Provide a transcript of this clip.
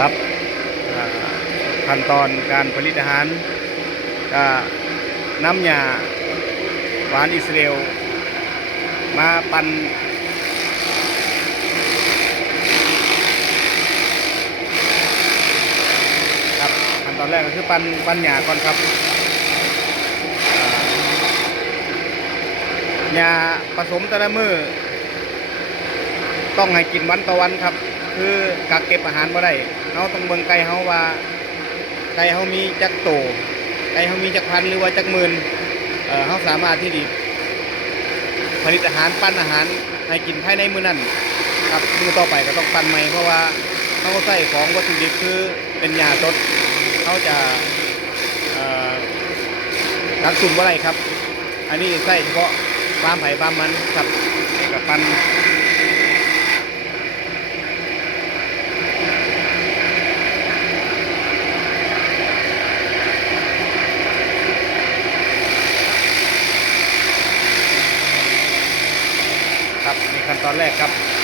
ครับขั้นตอนการผลิตอาหารก็น้ำยาหวานอิสราเอลมาปั่นครับขั้นตอนแรกก็คือปั่นปั่นหยาก่อนครับหยาผสมแต่ละมือ ต้องให้กินวันต่อวันครับ คือกักเก็บอาหารบ่ได้เราต้องเบิ่งไก่เฮาว่าไก่เฮามีจักโตไก่เฮามีจักพันหรือว่าจักหมื่นเอ่อเฮาสามารถที่ดีผลิตอาหารปั้นอาหารให้กินภายในมื้อนั้นครับมื้อต่อไปก็ต้องปั้นใหม่เพราะว่าเฮาใส่ของวัตถุดิบคือเป็นยาสดเขาจะเอ่อกักตุนบ่ได้ครับ อันนี้ใส่เฉพาะฟาร์มไผ่ฟาร์มมันครับกับปั้น ครับนี่ขั้นตอนแรกครับ